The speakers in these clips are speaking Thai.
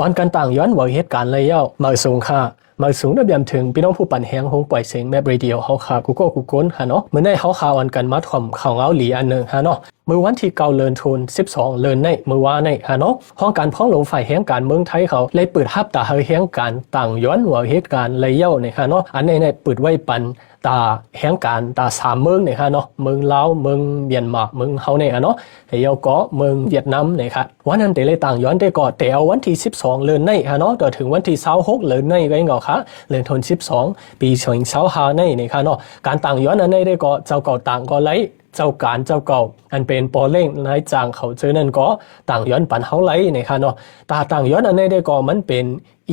วันกันต่างย้อนว่าเหตุการณ์เลยมาสูงค่ะมาสูงได้เบี่ยมถึงพี่น้องผู้ปั่นแหงหงปล่อยเสียงแมบเรดิโอเขาค่ะกูก้นฮะเนาะเมื่อในเขาข่าววันกันมัดข่อมข่าวเงาหลีอันหนึ่งฮะเนาะเมื่อวันที่เกาเลินทุน12เลินในเมื่อวานในฮะเนาะห้องการพ้องลงฝ่ายแหงการเมืองไทยเขาเลยเปิดฮับตาเฮแหงการต่างย้อนว่าเหตุการณ์เลยเนี่ยฮะเนาะอันในเปิดไว้ปันตาแห่งการตา3เมืองเนี่ยค่ะเนาะเมืองลาวเมืองเมียนมาเมืองเฮาเนี่ยเนาะเฮียก็เมืองเวียดนามเนี่ยค่ะวันนั้นแต่เลยต่างย้อนได้ก็แต่เอาวันที่12เดือนในค่ะเนาะต่อถึงวันที่26เดือนในก็ยังเอาค่ะเดือนธันวาคมปี2025ในเนี่ยค่ะเนาะการต่างย้อนอันนี้ได้ก็เจ้าเก่าต่างก็ไล่เจ้าการเจ้าเก่าอันเป็นปอเล่งนายจางเขาเจอนั่นก็ต่างย้อนปันเฮาไล่เนี่ยค่ะเนาะตาต่างย้อนอันนี้ได้ก็มันเป็น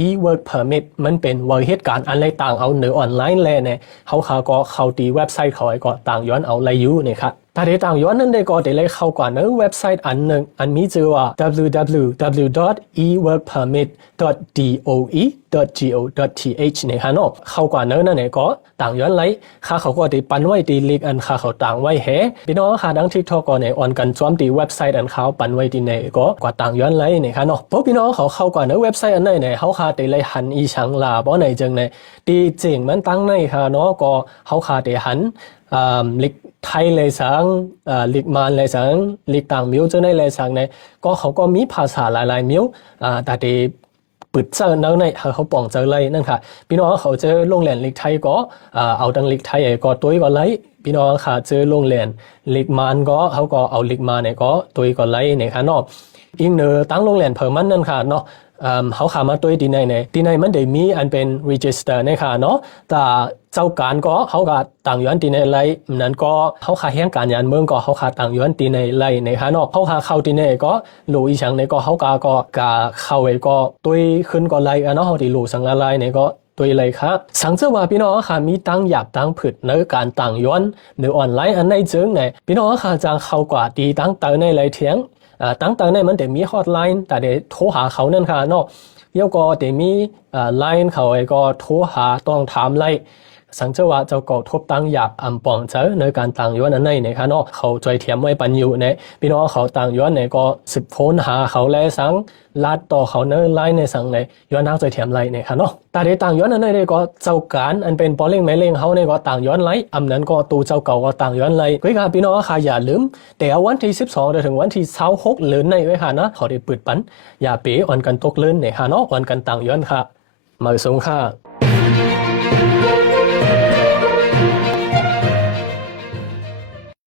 e-work permit มันเป็นว่าเหตุการณ์อะไรต่างเอาเหนือออนไลน์แลเนี่ยเขาก็เข้าตีเว็บไซต์เขาไอ้ก็ต่างย้อนเอาไลอยู่เนี่ยครับแต่ในต่างย้อนนั้นได้ก็ได้เลยเข้ากว่าเนื้อเว็บไซต์อันหนึ่งอันมีชื่อว่า www.eworkpermit.doe.go.th เนี่ยครับเนาะเข้ากว่าเนื้อนั่นเนี่ยก็ต่างย้อนไลค่าเขาก็ได้ปันไว้ตีลิกอันค่าเขาต่างไว้แห่พี่น้องค่ะดังที่ทอก็เนี่ยออนกันจ้อมตีเว็บไซต์อันเขาปันไว้ตีเนี่ยก็กว่าต่างย้อนไลเนี่ยครับเนาะเพราะพี่น้องเขาเข้ากว่าเนื้อเว็บไซต์อันไหนเนี่ยเขาค่ะได้เลยหันอีชังลาบ่ในจังเนี่ยตีจริงมันตั้งในค่ะเนาะก็เขาค่ะได้หันลิกไทยเลยสังลิกมานเลยสังลิกต่างมิวเจ้าในเลยสังเนี่ยก็เขาก็มีภาษาหลายๆมิวแต่ที่ปิดเจอเนื้อในเขาป่องเจอเลยนั่นค่ะพี่น้องเขาเจอโรงเรียนลิกไทยก็เอาดังลิกไทยก็ตัวก็ไล่พี่น้องค่ะเจอโรงเรียนลิกมานก็เขาก็เอาลิกมานเนี่ยก็ตัวก็ไล่เนี่ยค่ะเนาะยิ่งเนื้อตั้งโรงเรียนเพิ่มมันนั่นค่ะเนาะเขาขามาตัวดีในมันได้มีอันเป็น register นะคะเนาะแต่เจ้าการก็เขาก็ต่างย้อนดีในไลนั้นก็เขาขาแห่งการยานเมืองก็เขาขาต่างย้อนดีในไลนะคะเนาะเขาขาเข้าดีในก็หลูอีฉังในก็เขาก็เข้าไว้ก็ตัวขึ้นก็ไลเนาะเขาที่หลูสังอะไรในก็ตัวเลยครับสังเกตว่าพี่น้องค่ะมีตั้งหยาบตั้งผึดในการต่างย้อนหรือออนไลน์อันในจึงเนี่ยพี่น้องค่ะจะเข้ากว่าดีตั้งเตอในไลเทียงตั้งแต่ในมันจะมีฮอตไลน์แต่เดี๋ยวโทรหาเขานั่นค่ะเนาะเดี๋ยวก็จะมีไลน์เขาก็โทรหาต้องถามไลสังเกตว่าเจ้าก็ทบตั้งหยาบปองเจอในการต่างย้อนอันในนะคะเนาะเขาใจเทียมไว้ปันอยู่เนี่ยพี่น้องเขาต่างย้อนเนี่ยก็10โฟนหาเขาแล้วสังลัดต่อเขาในไลน์ในสังในย้อนนักใจเทียมไลเนี่ยค่ะเนาะแต่เดี๋ยวต่างย้อนอันในก็เจ้าการอันเป็นปอเล่งแม่เล่งเขาเนี่ยก็ต่างย้อนไลนั้นก็ตูเจ้าเก่าก็ต่างย้อนไลก็ค่ะพี่น้องค่ะอย่าลืมแต่วันที่12ถึงวันที่26เดือนในไว้ค่ะนะเขาได้เปิดปันอย่าเป๋ออนกันตกเลื่อนเนี่ยค่ะเนาะออนกันต่างย้อนค่ะมาส่งค่ะ